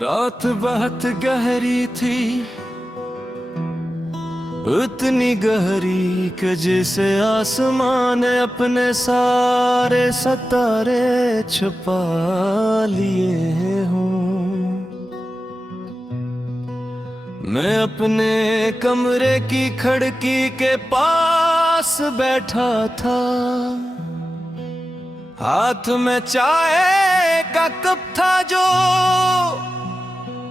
रात बहुत गहरी थी, उतनी गहरी कि जैसे आसमान ने अपने सारे सितारे छुपा लिए हूँ। मैं अपने कमरे की खिड़की के पास बैठा था, हाथ में चाय का कप था जो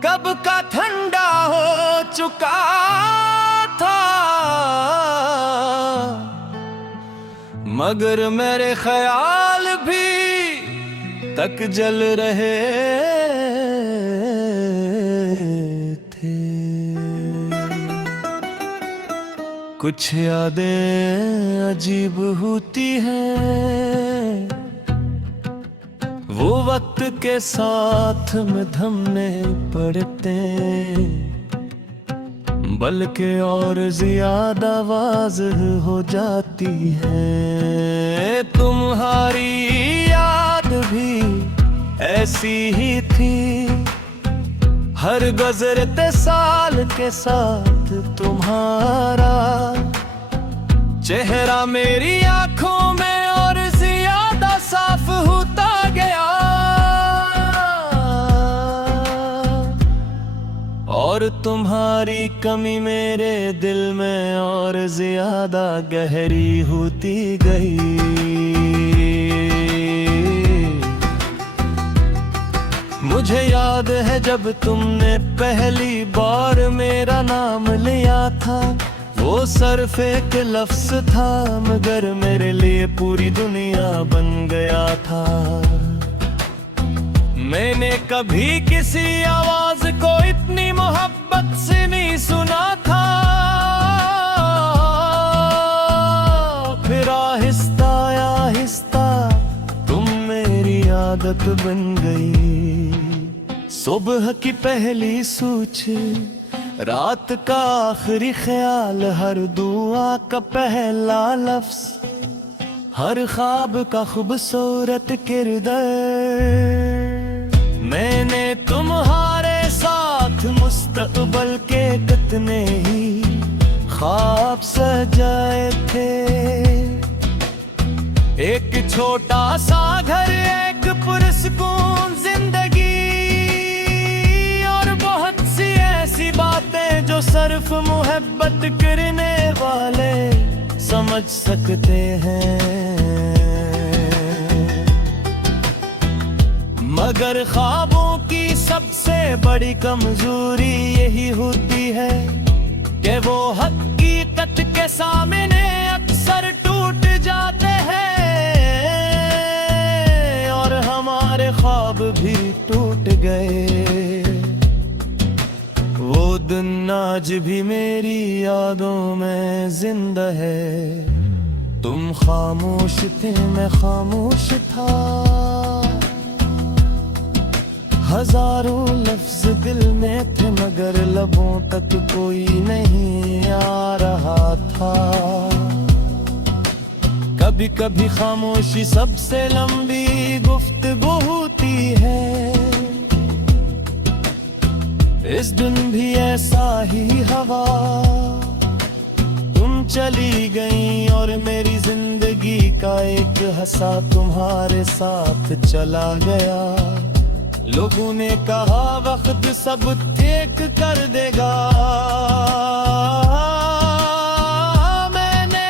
कब का ठंडा हो चुका था, मगर मेरे ख्याल भी तक जल रहे थे। कुछ यादें अजीब होती हैं, वो वक्त के साथ में थमने पड़ते, बल्कि और ज्यादा वाज़ेह हो जाती है। तुम्हारी याद भी ऐसी ही थी, हर गुज़रते साल के साथ तुम्हारा चेहरा मेरी आंखों में और ज्यादा साफ होता गया, और तुम्हारी कमी मेरे दिल में और ज्यादा गहरी होती गई। मुझे याद है जब तुमने पहली बार मेरा नाम लिया था, वो सिर्फ एक लफ्ज़ था मगर मेरे लिए पूरी दुनिया बन गया था। मैंने कभी किसी आवाज को इतनी मोहब्बत से नहीं सुना था। फिर आहिस्ता आहिस्ता तुम मेरी आदत बन गई। सुबह की पहली सूझ, रात का आखिरी ख्याल, हर दुआ का पहला लफ्ज़, हर ख्वाब का खूबसूरत किरदार। मैंने तुम्हारे साथ मुस्तकबल के कितने ही ख्वाब सजाए थे। एक छोटा सा घर, एक पुरस्कून जिंदगी, और बहुत सी ऐसी बातें जो सिर्फ मोहब्बत करने वाले समझ सकते हैं। मगर ख्वाबों की सबसे बड़ी कमजोरी यही होती है कि वो हकीकत के सामने अक्सर टूट जाते हैं, और हमारे ख्वाब भी टूट गए। वो दिन आज भी मेरी यादों में जिंदा है। तुम खामोश थे, मैं खामोश था, हजारों लफ्ज दिल में थे मगर लबों तक कोई नहीं आ रहा था। कभी कभी खामोशी सबसे लंबी गुफ्तगू होती है। इस दिन भी ऐसा ही हवा, तुम चली गई और मेरी जिंदगी का एक हंसा तुम्हारे साथ चला गया। लोगों ने कहा वक्त सब ठीक कर देगा, मैंने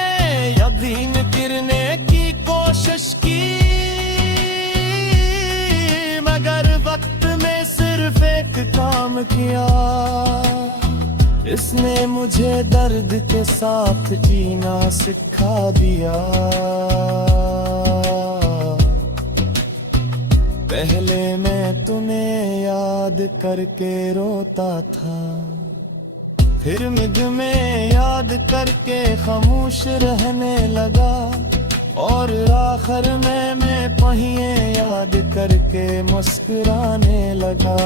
यकीन करने की कोशिश की, मगर वक्त में सिर्फ एक काम किया, इसने मुझे दर्द के साथ जीना सिखा दिया। पहले मैं तुम्हें याद करके रोता था, फिर मुझ में याद करके खामोश रहने लगा, और आखिर में मैं पहिए याद करके मुस्कुराने लगा।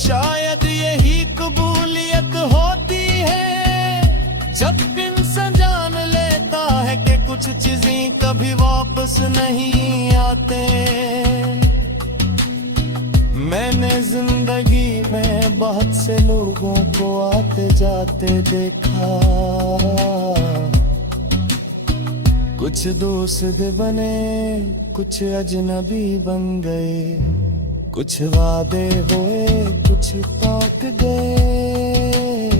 शायद यही कबूलियत होती है जब इंसान जान लेता है कि कुछ चीजें कभी वापस नहीं आते। मैंने जिंदगी में बहुत से लोगों को आते जाते देखा, कुछ दोस्त बने कुछ अजनबी बन गए, कुछ वादे हुए कुछ टूट गए,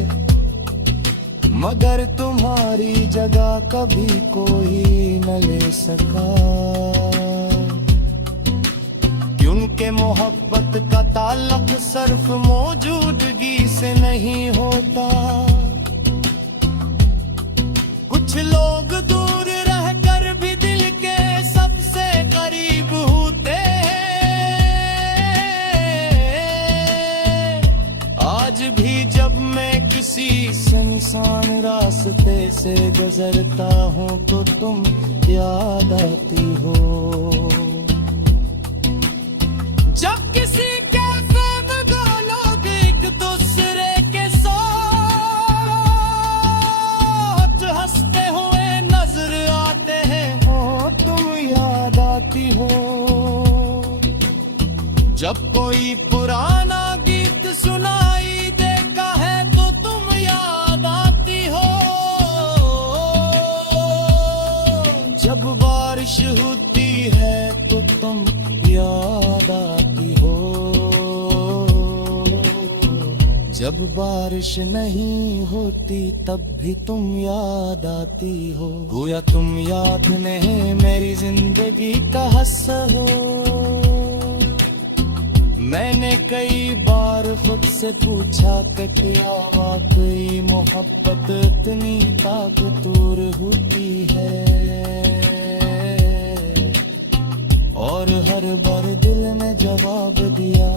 मगर तुम्हारी जगह कभी कोई न ले सका, क्योंकि मोहब्बत का ताल्लुक सिर्फ मौजूदगी से नहीं होता। कुछ लोग दूर रहकर भी दिल के सबसे करीब होते हैं। आज भी जब मैं किसी सुनसान रास्ते से गुजरता हूँ तो तुम याद आती हो। जब किसी कैफे में दो लोग एक दूसरे के साथ हंसते हुए नजर आते हैं, हो तुम याद आती हो। जब कोई पुराना गीत सुनाई देता है तो तुम याद आती हो। जब बारिश होती है तो तुम याद आती हो। जब बारिश नहीं होती तब भी तुम याद आती हो। गोया तुम याद नहीं मेरी जिंदगी का हिस्सा हो। मैंने कई बार खुद से पूछा कि क्या वाकई मोहब्बत इतनी ताकतवर होती है, और हर बार दिल ने जवाब दिया,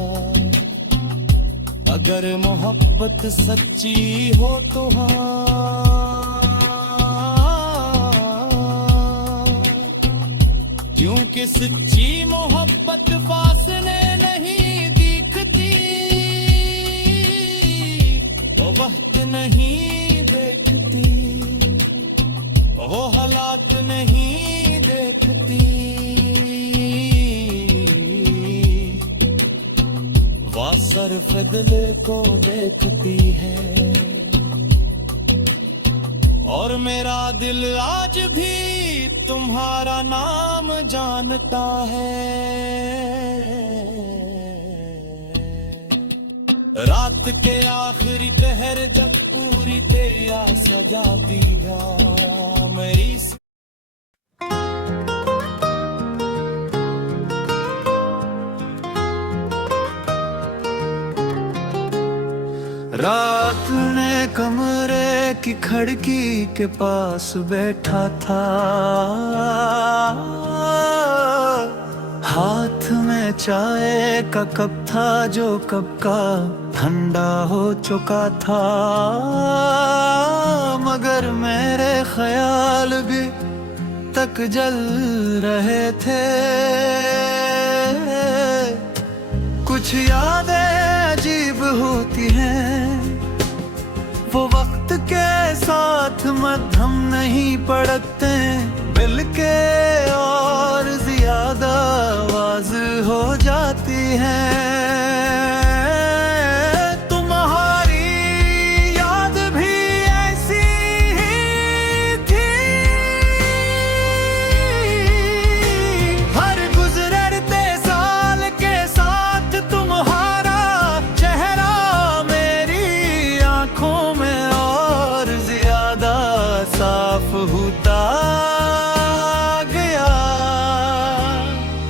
अगर मोहब्बत सच्ची हो तो हाँ, क्योंकि सच्ची मोहब्बत फासले नहीं दिखती, तो वक्त नहीं देखती, वो हालात नहीं देखती, वह सिर्फ दिल को देखती है। और मेरा दिल आज भी तुम्हारा नाम जानता है। रात के आखिरी पहर तक पूरी तेरा सजाती है मेरी। रात ने कमरे की खिड़की के पास बैठा था, हाथ में चाय का कप था जो कब का ठंडा हो चुका था, मगर मेरे ख्याल भी तक जल रहे थे। कुछ यादें अजीब होती हैं, वो वक्त के साथ मध्यम नहीं पड़ते, मिलके और ज्यादा आवाज हो जाती हैं। तुम्हारी याद भी ऐसी ही थी, हर गुजरते साल के साथ तुम्हारा चेहरा मेरी आंखों में और ज्यादा साफ होता गया,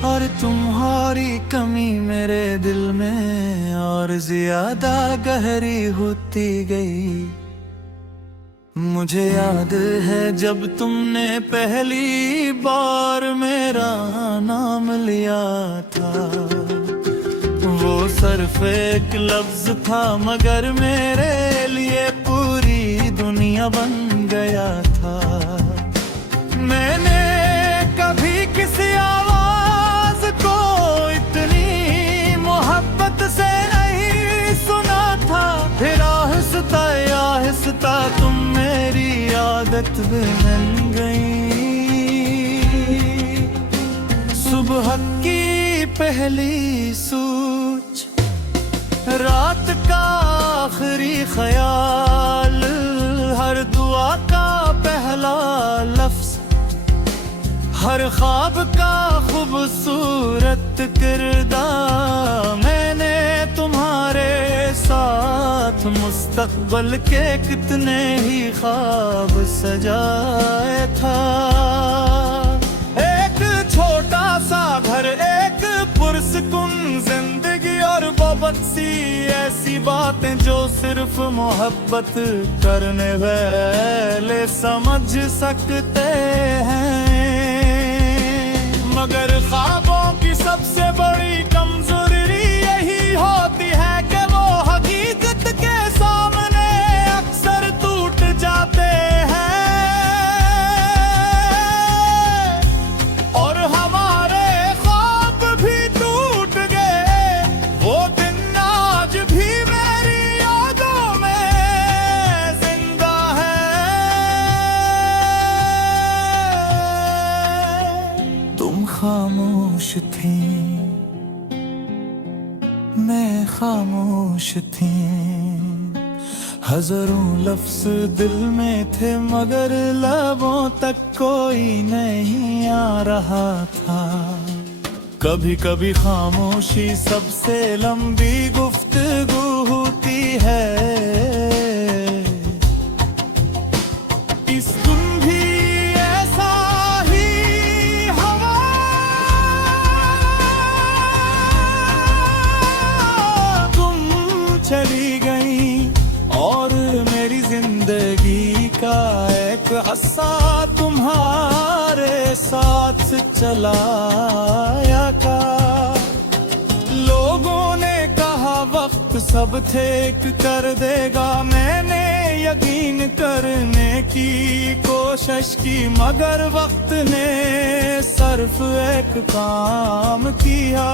और तुम्हारी कमी मेरे दिल में और ज्यादा गहरी होती गई। मुझे याद है जब तुमने पहली बार मेरा नाम लिया था, वो सिर्फ एक लफ्ज था मगर मेरे लिए पूरी दुनिया बन गया था। मैंने कभी किसी आवाज को इतनी मोहब्बत से नहीं सुना था, फिर आहिस्ता आहिस्ता तुम मेरी आदत बन गई। सुबह की पहली सूझ रात का आखिरी ख्याल, हर दुआ का पहला लफ्ज, हर ख्वाब का खूबसूरत किरदार, मैंने तुम्हारे साथ मुस्तकबल के कितने ही ख्वाब सजाए था। एक छोटा सा घर, एक पुरसुकून जिंदगी और बहुत सी ऐसी बातें जो सिर्फ मोहब्बत करने वाले समझ सकते हैं। मगर ख्वाबों की सबसे बड़ी कमजोरी यही होती है कि वो हकीकत के सामने अक्सर टूट जाते हैं। और हमारे ख्वाब भी टूट गए, वो दिन आज भी मेरी यादों में जिंदा है। तुम खामोश थी, मैं खामोश थी, हजारों लफ्ज दिल में थे मगर लबों तक कोई नहीं आ रहा था। कभी कभी खामोशी सबसे लंबी गुफ्तगू होती है। इस तुम भी ऐसा ही हवा, तुम चली गई और मेरी जिंदगी का एक हिस्सा तुम्हारे साथ चलाया का। लोगों ने कहा वक्त सब ठीक कर देगा, मैंने यकीन करने की कोशिश की मगर वक्त ने सिर्फ एक काम किया।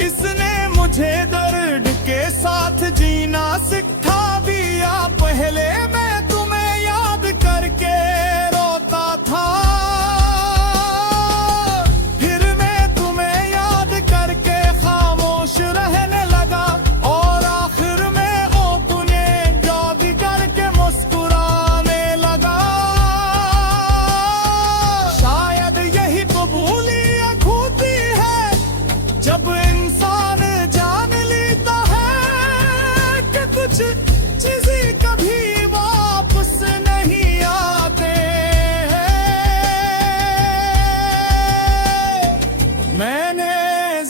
इसने मुझे दर्द के साथ जीना सिखा दिया। पहले मैं तुम्हें याद करके रोता था, फिर मैं तुम्हें याद करके खामोश रहने लगा और आखिर में ओ तुम्हें याद करके मुस्कुराने लगा। शायद यही कबूलियत होती है जब इंसान जान लेता है कि कुछ चीजें कभी वापस नहीं आते हैं। मैंने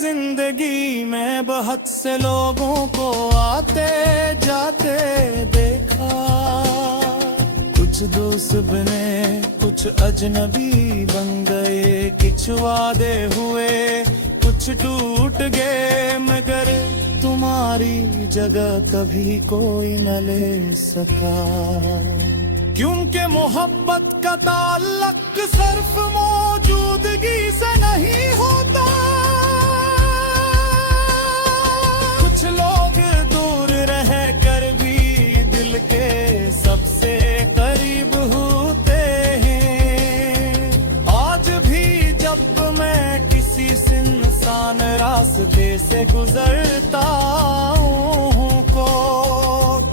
जिंदगी में बहुत से लोगों को आते जाते देखा, कुछ दोस्त बने कुछ अजनबी बन गए, कुछ वादे हुए कुछ टूट गए मगर तुम्हारी जगह कभी कोई न ले सका। क्योंकि मोहब्बत का ताल्लुक सिर्फ मौजूदगी से नहीं होता। कुछ लोग दूर रह कर भी दिल के सबसे करीब होते हैं। आज भी जब मैं किसी इंसान रास्ते से गुजरता हूँ को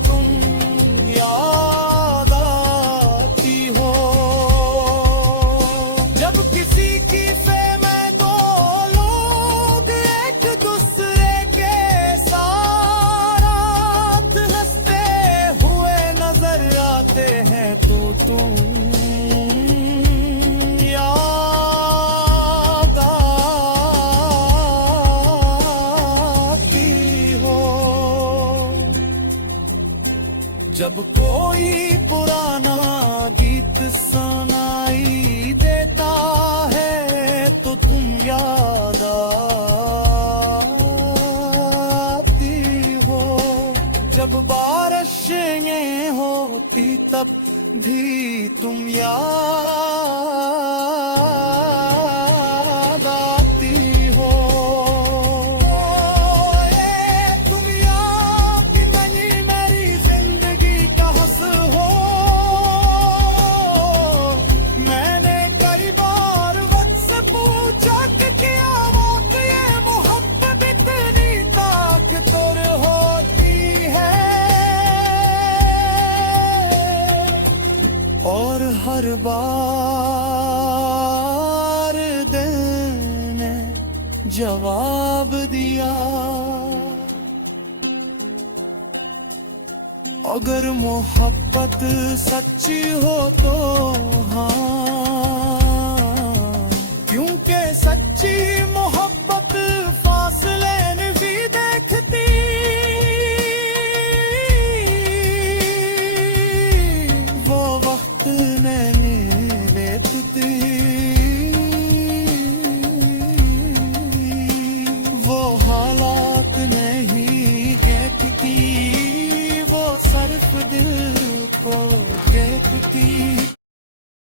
तुम याद आती हो। जब किसी की में दो लोग एक दूसरे के साथ हंसते हुए नजर आते हैं तो तुम जब कोई पुराना गीत सुनाई देता है तो तुम याद आती हो। जब बारिश ये होती तब भी तुम याद आती हो। और हर बार दिल ने जवाब दिया। अगर मोहब्बत सच्ची हो तो